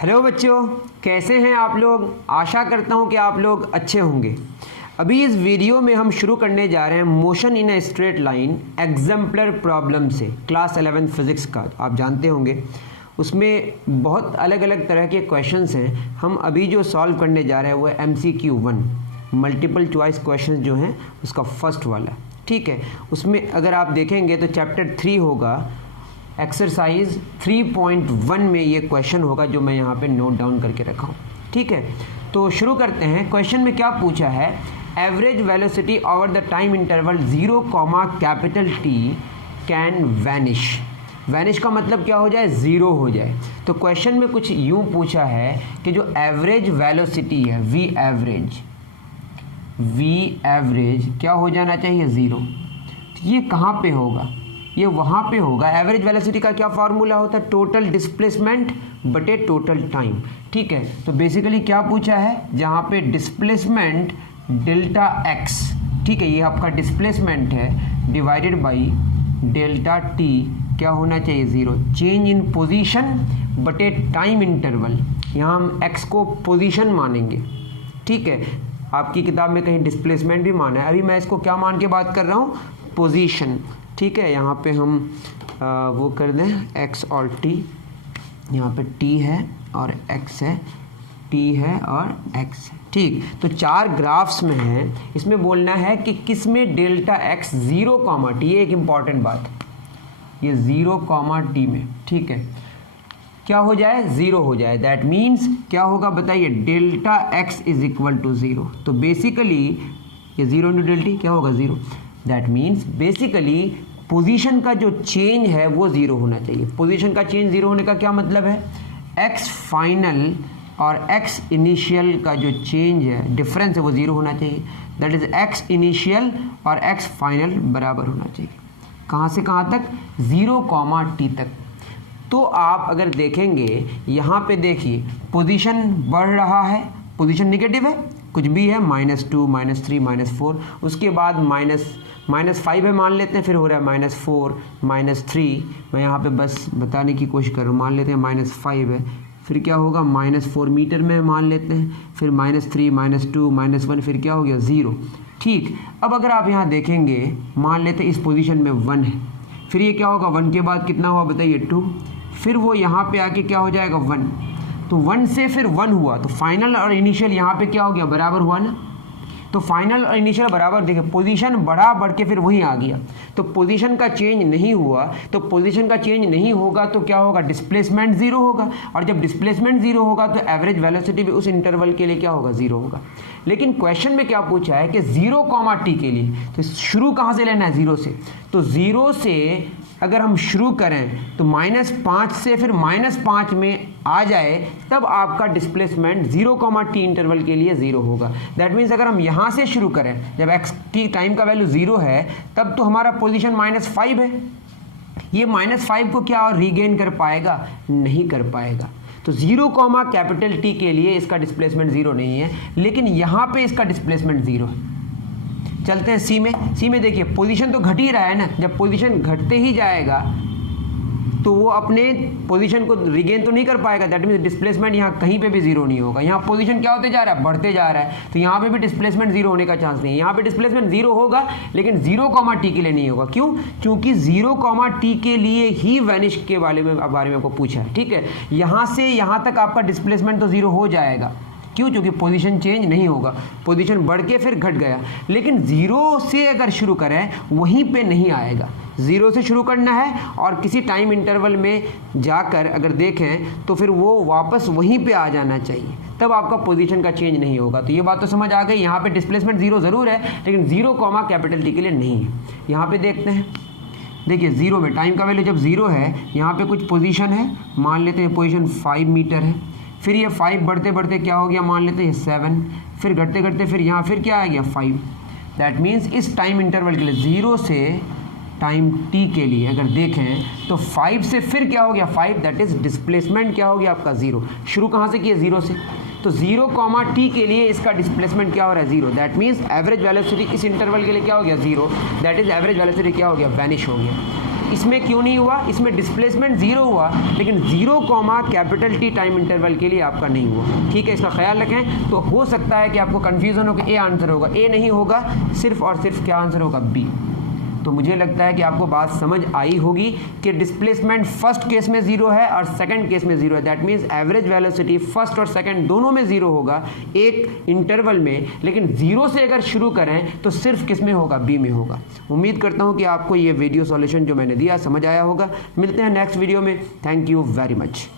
Hello बच्चों, कैसे हैं आप लोग। आशा करता हूं कि आप लोग अच्छे होंगे। अभी इस वीडियो में हम शुरू करने जा रहे हैं motion in a straight line exemplar problem से, क्लास 11 फिज़िक्स का। आप जानते होंगे उसमें बहुत अलग अलग तरह के क्वेश्चंस हैं। हम अभी जो सॉल्व करने जा रहे हैं वो है MCQ1 मल्टीपल चॉइस क्वेश्चन जो हैं उसका फर्स्ट वाला, ठीक है। उसमें अगर आप देखेंगे तो चैप्टर 3 होगा, एक्सरसाइज 3.1 में ये क्वेश्चन होगा जो मैं यहाँ पे नोट डाउन करके रखा हूँ, ठीक है। तो शुरू करते हैं। क्वेश्चन में क्या पूछा है, average velocity over the time interval 0, capital T can vanish. Vanish का मतलब क्या हो जाए, ज़ीरो हो जाए। तो क्वेश्चन में कुछ यूँ पूछा है कि जो एवरेज वेलोसिटी है वी एवरेज क्या हो जाना चाहिए, ज़ीरो। तो ये कहाँ पे होगा, ये वहाँ पे होगा। एवरेज वेलोसिटी का क्या फार्मूला होता है, टोटल डिस्प्लेसमेंट बटे टोटल टाइम, ठीक है। तो बेसिकली क्या पूछा है, जहाँ पे डिस्प्लेसमेंट डेल्टा एक्स, ठीक है, ये आपका डिस्प्लेसमेंट है, डिवाइडेड बाई डेल्टा टी क्या होना चाहिए, ज़ीरो। चेंज इन पोजीशन बटे टाइम इंटरवल, यहाँ हम एक्स को पोजीशन मानेंगे, ठीक है। आपकी किताब में कहीं डिस्प्लेसमेंट भी माना है, अभी मैं इसको क्या मान के बात कर रहा हूँ, पोजीशन, ठीक है। यहाँ पे हम वो कर दें एक्स और टी, यहाँ पे टी है और एक्स है, टी है और एक्स है, ठीक। तो चार ग्राफ्स में है, इसमें बोलना है कि किस में डेल्टा एक्स 0, टी, ये एक इम्पॉर्टेंट बात है, ये 0, टी में, ठीक है, क्या हो जाए, ज़ीरो हो जाए। दैट मीन्स क्या होगा बताइए, delta x is equal to 0। तो बेसिकली ये 0 इंटू डेल्टा क्या होगा, 0। दैट मीन्स बेसिकली पोजीशन का जो चेंज है वो 0 होना चाहिए। पोजीशन का चेंज 0 होने का क्या मतलब है, एक्स फाइनल और एक्स इनिशियल का जो चेंज है, डिफरेंस है, वो 0 होना चाहिए। दैट इज एक्स इनिशियल और एक्स फाइनल बराबर होना चाहिए। कहाँ से कहाँ तक, 0, टी तक। तो आप अगर देखेंगे यहाँ पे देखिए पोजीशन बढ़ रहा है, पोजीशन निगेटिव है, कुछ भी है, -2, -3, -4, उसके बाद -5 है मान लेते हैं, फिर हो रहा है -4, -3, मैं यहाँ पे बस बताने की कोशिश कर रहा हूँ, मान लेते हैं -5 है, फिर क्या होगा, -4 मीटर में मान लेते हैं, फिर -3, -2, -1, फिर क्या हो गया, 0, ठीक। अब अगर आप यहाँ देखेंगे, मान लेते हैं इस पोजीशन में 1 है, फिर ये क्या होगा, 1 के बाद कितना हुआ बताइए, 2, फिर वो यहाँ पे आके क्या हो जाएगा, 1। तो 1 से फिर 1 हुआ, तो फाइनल और इनिशियल यहाँ पे क्या हो गया, बराबर हुआ ना। तो फाइनल और इनिशियल बराबर, देखिए पोजीशन बढ़ के फिर वहीं आ गया। तो पोजीशन का चेंज नहीं हुआ, तो पोजीशन का चेंज नहीं होगा तो क्या होगा, डिस्प्लेसमेंट 0 होगा, और जब डिस्प्लेसमेंट 0 होगा तो एवरेज वेलोसिटी भी उस इंटरवल के लिए क्या होगा, 0 होगा। लेकिन क्वेश्चन में क्या पूछा है कि 0, टी के लिए, तो शुरू कहाँ से लेना है, 0 से। तो 0 से अगर हम शुरू करें तो -5 से फिर -5 में आ जाए, तब आपका डिस्प्लेसमेंट 0, टी इंटरवल के लिए 0 होगा। दैट मीन्स अगर हम यहाँ से शुरू करें, जब एक्स की टाइम का वैल्यू 0 है, तब तो हमारा पोजीशन -5 है, ये -5 को क्या और रीगेन कर पाएगा, नहीं कर पाएगा। तो 0, कैपिटल टी के लिए इसका डिस्प्लेसमेंट 0 नहीं है, लेकिन यहाँ पे इसका डिस्प्लेसमेंट 0 है। चलते हैं सी में देखिए पोजीशन तो घट ही रहा है ना, जब पोजीशन घटते ही जाएगा तो वो अपने पोजीशन को रिगेन तो नहीं कर पाएगा। दैट मीन्स डिस्प्लेसमेंट यहाँ कहीं पे भी 0 नहीं होगा। यहाँ पोजीशन क्या होते जा रहा है, बढ़ते जा रहा है, तो यहाँ पे भी डिस्प्लेसमेंट 0 होने का चांस नहीं है। यहाँ पे डिस्प्लेसमेंट 0 होगा, लेकिन 0, टी के लिए नहीं होगा। क्यों, क्योंकि 0, टी के लिए ही वैनिश के बारे में आपको पूछा है, ठीक है। यहाँ से यहाँ तक आपका डिस्प्लेसमेंट तो 0 हो जाएगा, क्यों, क्योंकि पोजीशन चेंज नहीं होगा, पोजीशन बढ़ के फिर घट गया। लेकिन 0 से अगर शुरू करें वहीं पे नहीं आएगा, 0 से शुरू करना है और किसी टाइम इंटरवल में जाकर अगर देखें तो फिर वो वापस वहीं पे आ जाना चाहिए, तब आपका पोजीशन का चेंज नहीं होगा। तो ये बात तो समझ आ गई। यहाँ पे डिस्प्लेसमेंट 0 ज़रूर है, लेकिन 0, कैपिटल टी के लिए नहीं है। यहाँ पे देखते हैं, देखिए 0 में टाइम का वैल्यू जब 0 है, यहाँ पे कुछ पोजीशन है, मान लेते हैं पोजीशन 5 मीटर है, फिर ये 5 बढ़ते बढ़ते क्या हो गया, मान लेते हैं 7, फिर घटते घटते फिर यहाँ फिर क्या आ गया, 5। दैट मीन्स इस टाइम इंटरवल के लिए 0 से टाइम टी के लिए अगर देखें तो 5 से फिर क्या हो गया, 5, दैट इज डिस्प्लेसमेंट क्या हो गया आपका, 0। शुरू कहाँ से किया, 0 से। तो 0, टी के लिए इसका डिस्प्लेसमेंट क्या हो रहा है, 0। दैट मीन्स एवरेज वेलोसिटी इस इंटरवल के लिए क्या हो गया, 0। दैट इज एवरेज वेलोसिटी क्या हो गया, वैनिश हो गया। इसमें क्यों नहीं हुआ, इसमें डिस्प्लेसमेंट 0 हुआ लेकिन 0 कैपिटल टी टाइम इंटरवल के लिए आपका नहीं हुआ। ठीक है, इसका ख्याल रखें। तो हो सकता है कि आपको कन्फ्यूज़न हो कि ए आंसर होगा, ए नहीं होगा, सिर्फ और सिर्फ क्या आंसर होगा, बी। तो मुझे लगता है कि आपको बात समझ आई होगी कि डिस्प्लेसमेंट फर्स्ट केस में 0 है और सेकंड केस में 0 है। That means average velocity first और सेकंड दोनों में 0 होगा एक इंटरवल में, लेकिन 0 से अगर शुरू करें तो सिर्फ किस में होगा, बी में होगा। उम्मीद करता हूं कि आपको ये वीडियो सॉल्यूशन जो मैंने दिया समझ आया होगा। मिलते हैं नेक्स्ट वीडियो में। Thank you very much.